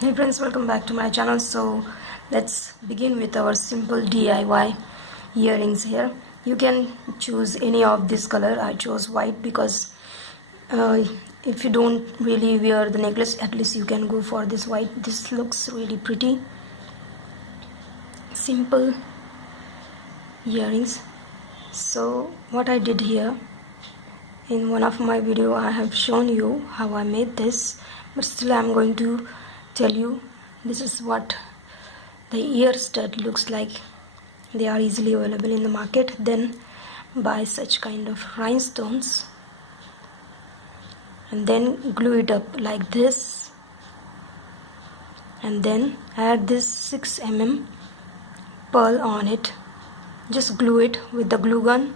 Hey friends, welcome back to my channel. So let's begin with our simple DIY earrings here. You can choose any of this color. I chose white because if you don't really wear the necklace, at least you can go for this white. This looks really pretty. Simple earrings. So what I did here, in one of my video I have shown you how I made this, but still I'm going to tell you this is what the ear stud looks like. They are easily available in the market. Then buy such kind of rhinestones and then glue it up like this, and then add this 6 mm pearl on it. Just glue it with the glue gun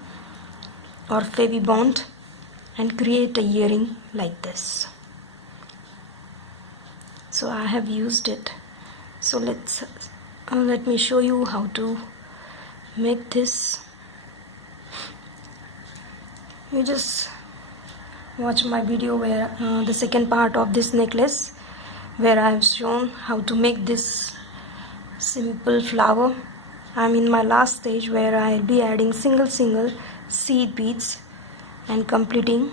or Fevi Bond and create a earring like this. So I have used it. So let me show you how to make this. You just watch my video where the second part of this necklace, where I have shown how to make this simple flower. I'm in my last stage where I'll be adding single seed beads and completing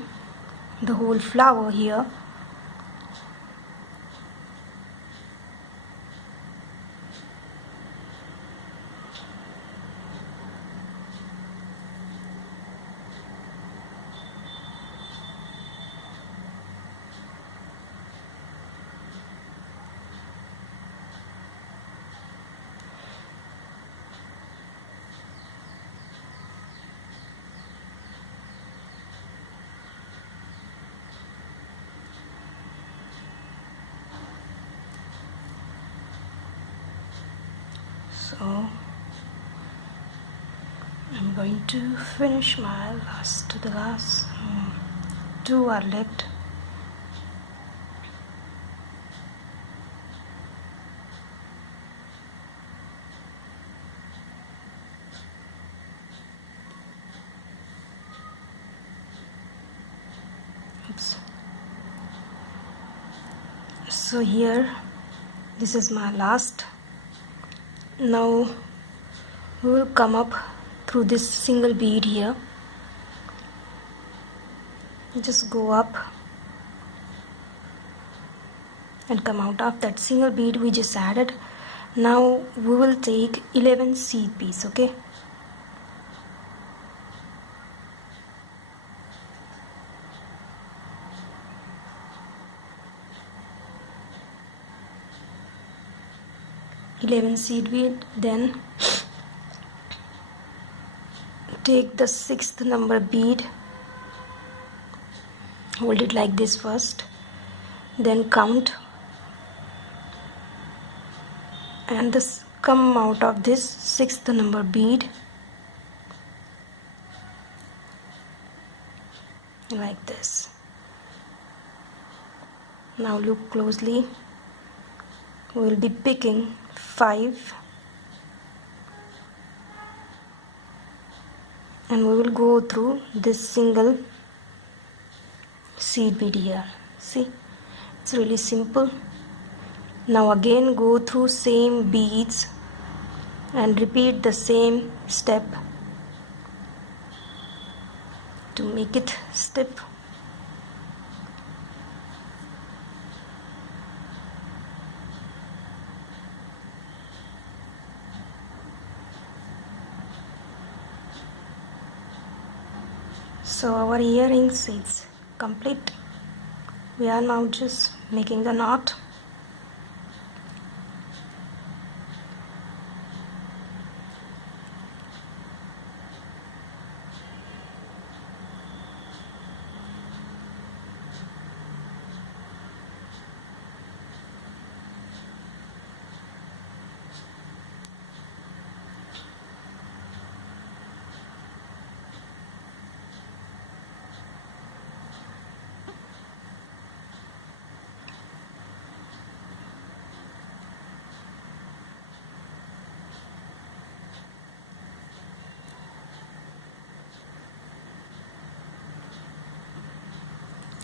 the whole flower here. So I'm going to finish my last to the last. Two are left. Oops. So here, this is my last. Now we will come up through this single bead here. Just go up and come out of that single bead we just added. Now we will take 11 seed beads, okay? Seed bead, then take the 6th number bead, hold it like this first, then count and this come out of this 6th number bead like this. Now look closely. We will be picking 5 and we will go through this single seed bead here. See, it's really simple. Now again go through same beads and repeat the same step to make it stiff. So our earrings is complete. We are now just making the knot.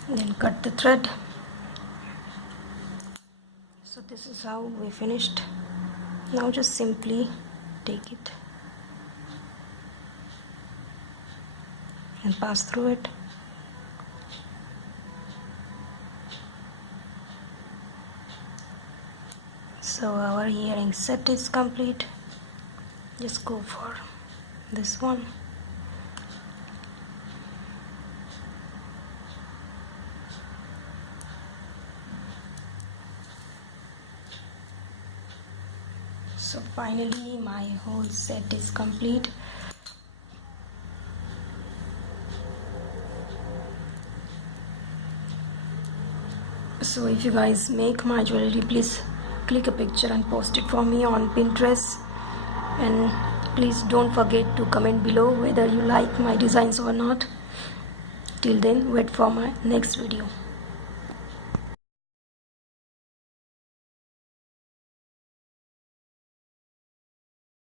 Then cut the thread. So this is how we finished. Now just simply take it and pass through it. So our earring set is complete. Just go for this one. So finally my whole set is complete. So if you guys make my jewelry, please click a picture and post it for me on Pinterest, and please don't forget to comment below whether you like my designs or not. Till then, wait for my next video.